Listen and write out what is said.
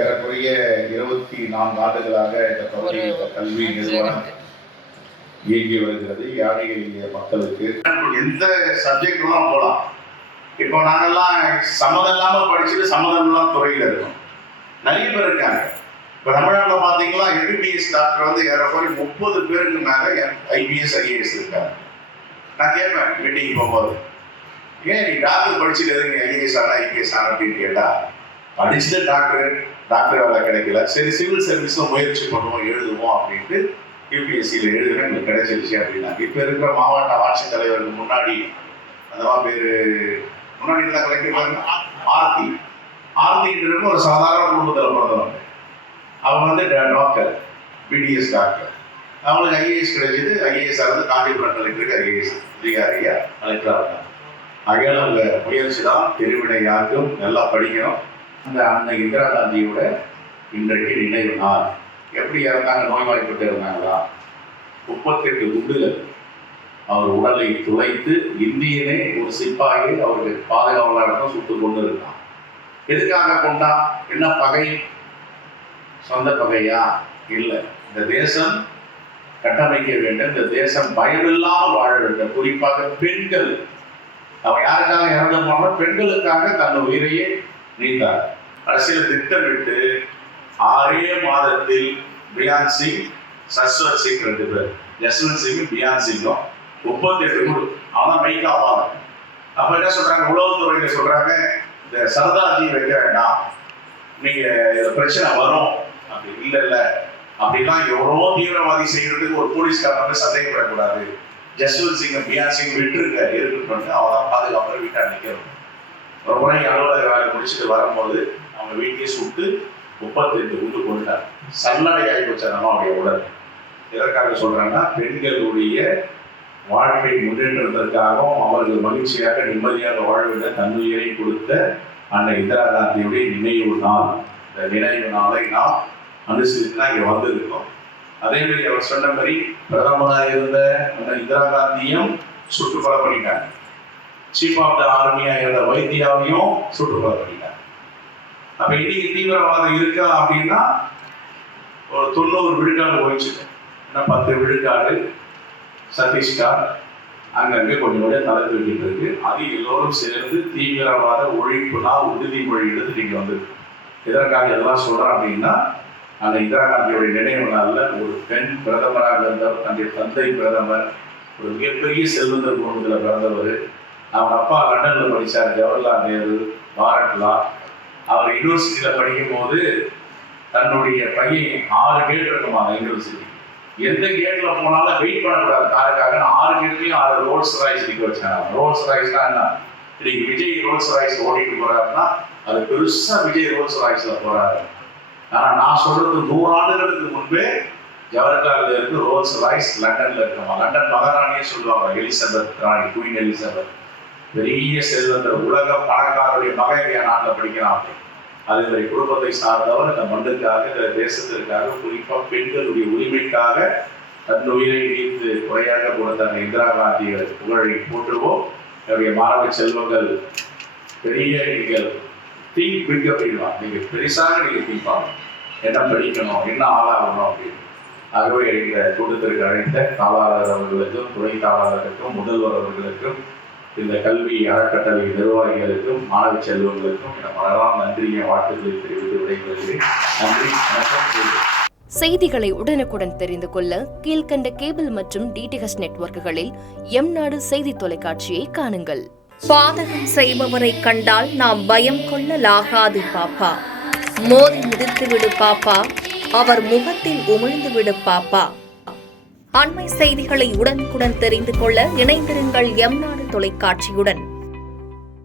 ஏறக்குறைய 24 ஆண்டுகளாக இந்த பகுதியில் கல்வி நிறுவனம் இயங்கி வருகிறது. யாழை எளிய மக்களுக்கு எந்த சப்ஜெக்ட்லாம் போகலாம். இப்போ நாங்கெல்லாம் சம்மதம் இல்லாமல் படிச்சுட்டு சம்மதம் இல்லாமல் துறையில் இருக்கோம். நிறைய பேர் இருக்காங்க. இப்போ தமிழ்நாட்டில் பார்த்தீங்கன்னா எம்பிபிஎஸ் டாக்டர் வந்து ஏறக்குறைய 30 பேருக்கு மேலே ஐபிஎஸ் ஐஏஎஸ் இருக்காங்க. நான் கேட்பேன் மீட்டிங் போகும்போது, ஏன் நீ டாக்டர் படிச்சுட்டு எதுக்கு நீ ஐஏஎஸ் ஆனால் ஐபிஎஸ் ஆனால் அப்படின்னு கேட்டால், படிச்சுட்டு டாக்டர் வேலை கிடைக்கல, சரி சிவில் சர்வீஸில் முயற்சி பண்ணுவோம் எழுதுவோம் அப்படின்ட்டு யூபிஎஸ்சியில் எழுதுவேன், எங்களுக்கு கிடைச்சிருச்சு அப்படின்னா. இப்போ இருக்கிற மாவட்ட ஆட்சித்தலைவருக்கு முன்னாடி அந்த பேர் முன்னாடி இருந்தால் கலெக்டர் ஆர்த்தின்றது ஒரு சாதாரண குடும்பத்தில் பிறந்தவங்க. அவங்க வந்து டாக்டர், பிடிஎஸ் டாக்டர். அவங்களுக்கு ஐஏஎஸ் கிடைச்சிது. ஐஏஎஸ் வந்து காஞ்சிபுரம் கலெக்டருக்கு ஐஏஎஸ் அதிகாரியா கலெக்டராக இருக்காங்க. அகையால் அவங்க முயற்சி தான் திருவினை யாருக்கும் நல்லா படிக்கணும். அந்த அன்னை இந்திரா காந்தியோட இன்றைக்கு நினைவு நாள். எப்படி இறந்தாங்க? நோய்வாய்ப்பட்டு இருந்தாங்களா? 38 குண்டுகள் அவர் உடலை துளைத்து இந்தியனே ஒரு சிப்பாயை அவருக்கு பாதுகாவலர்கள் சுட்டு கொண்டு இருக்கான். எதுக்காக கொண்டா? என்ன பகை? சொந்த பகையா? இல்லை. இந்த தேசம் கட்டமைக்க வேண்டும், இந்த தேசம் பயமில்லாமல் வாழ வேண்டும். குறிப்பாக பெண்கள். அவன் யாருக்காக இறந்து போனாலும் பெண்களுக்காக தன் உயிரையே நீத்தார். அரசியல் திட்டமிட்டு 6 மாதத்தில் பியான் சிங், சஸ்வந்த் சிங் 2 பேர், ஜஸ்வந்த் சிங்கும் பியான் சிங்கும் 38 குண்டு. அவன் மைக்காவாங்க. அப்ப என்ன சொல்றாங்க? உளவுத்துறையில சொல்றாங்க, இந்த சரதாஜி வைக்க வேண்டாம், நீங்க பிரச்சனை வரும். அப்படி இல்லை அப்படிலாம் எவ்வளோ தீவிரவாதி செய்யறதுக்கு ஒரு போலீஸ்காரங்க சந்தேகப்படக்கூடாது. ஜஸ்வந்த் சிங் பியான் சிங் விட்டுருங்க, இருக்கட்டும். அவதான் பாதுகாப்பு வீட்டை நிற்கணும். ஒரு முறை அலுவலக வேலை முடிச்சுட்டு வரும்போது அவங்க வீட்டையே சுட்டு 38 குண்டு கொண்டார். சல்லடையாகி வச்சாங்க அவருடைய உடல். எதற்காக சொல்றாங்கன்னா, பெண்களுடைய வாழ்க்கை முன்னேற்றத்திற்காகவும் அவர்கள் மகிழ்ச்சியாக நிம்மதியாக வாழ்விட தன்னுயிரை கொடுத்த அன்னை இந்திரா காந்தியுடைய நினைவு நாள். இந்த நினைவு நாளை நாம் அனுசரித்து தான் இங்கே வந்திருக்கோம். அதே மாதிரி அவர் சொன்ன மாதிரி பிரதமராக இருந்த அன்னை இந்திரா காந்தியும் சுற்றுப்பட பண்ணிட்டாங்க. சீஃப் ஆஃப் த ஆர்மியா இருந்த வைத்தியாவையும் சுற்றுப்பட பண்ணிட்டாங்க. அப்ப இன்னைக்கு தீவிரவாதம் இருக்கா அப்படின்னா ஒரு 90 விழுக்காடு போயிடுச்சு. 10 விழுக்காடு சத்தீஸ்கர் அங்கங்கே கொஞ்சம் கூட தலை தூக்கிட்டு இருக்கு. அது எல்லோரும் சேர்ந்து தீவிரவாத ஒழிப்புனா உறுதிமொழி எடுத்து நீங்க வந்து இதற்காக எல்லாம் சொல்றேன் அப்படின்னா, அந்த இந்திரா காந்தியோடைய நினைவு நாளில் ஒரு பெண் பிரதமராக இருந்தவர், தன்னுடைய தந்தை பிரதமர், ஒரு மிகப்பெரிய செல்வந்தர் குடும்பத்தில் பிறந்தவர். அவங்க அப்பா லண்டனில் படித்தார், ஜவஹர்லால் நேரு, பாரத்லா. அவர் யூனிவர்சிட்டியில் படிக்கும் போது தன்னுடைய பையன் 6 கேட் இருக்குமா யூனிவர்சிட்டி. எந்த கேட்ல போனாலும் வெயிட் பண்ணக்கூடாது காருக்காக. 6 கேட்லையும் 6 ரோல்ஸ் ராய்ஸ் நிற்க வச்சாங்க. ரோல்ஸ் ராய்ஸ்னா என்ன? இன்னைக்கு விஜய் ரோல்ஸ் ராய்ஸ் ஓடிட்டு போறாருன்னா அது பெருசா விஜய் ரோல்ஸ் ராய்ஸ்ல போறாரு. ஆனா நான் சொல்றது 100 ஆண்டுகளுக்கு முன்பே ஜவஹர்லால் இருக்கு ரோல்ஸ் ராய்ஸ் லண்டன்ல இருக்குமா. லண்டன் மகாராணியே சொல்லுவாங்க, எலிசபெத் ராணி, குயின் எலிசபெத். பெரிய செல்வந்தர், உலக பணக்காரருடைய மகன் நாட்டில் படிக்கிறான். அதே குடும்பத்தை சார்ந்தவர் இந்த மண்ணுக்காக, இந்த தேசத்திற்காக, குறிப்பாக பெண்களுடைய உரிமைக்காக தன் உயிரை நீத்து குறையாக கொடுத்த இந்திரா காந்தியை புகழை போற்றுவோம். என்னுடைய மாணவ செல்வங்கள், பெரிய நீங்கள் திங்க் பிக் அப்படின்வாங்க. நீங்கள் பெருசாக நீங்கள் திங்க் பண்ணணும், என்ன படிக்கணும், என்ன ஆளாகணும் அப்படின்னு. ஆகவே இந்த கூட்டத்திற்கு அழைத்த தாளாளர் அவர்களுக்கும், துணை தாளாளருக்கும், முதல்வர் அவர்களுக்கும், இந்த கல்வி அறக்கட்டளை நிர்வாகிகளுக்கும், மாணவ செல்வங்களுக்கும் என மனதான நன்றியை வாழ்த்துக்களை தெரிவித்து விடைபெறுகிறேன். நன்றி, வணக்கம். செய்திகளை உடனுக்குடன் தெரிந்து கொள்ள கீழ்கண்ட கேபிள் மற்றும் டிடிஹெச் நெட்வொர்க்குகளில் எம்நாடு செய்தி தொலைக்காட்சியை காணுங்கள். பாதகம் செய்பவரை கண்டால் நாம் பயம் கொள்ளலாகாது பாப்பா. மோதி மிதித்துவிடு பாப்பா, அவர் முகத்தில் உமிழ்ந்துவிடு பாப்பா. அண்மை செய்திகளை உடனுக்குடன் தெரிந்து கொள்ள இணைந்திருங்கள் எம்நாடு தொலைக்காட்சியுடன்.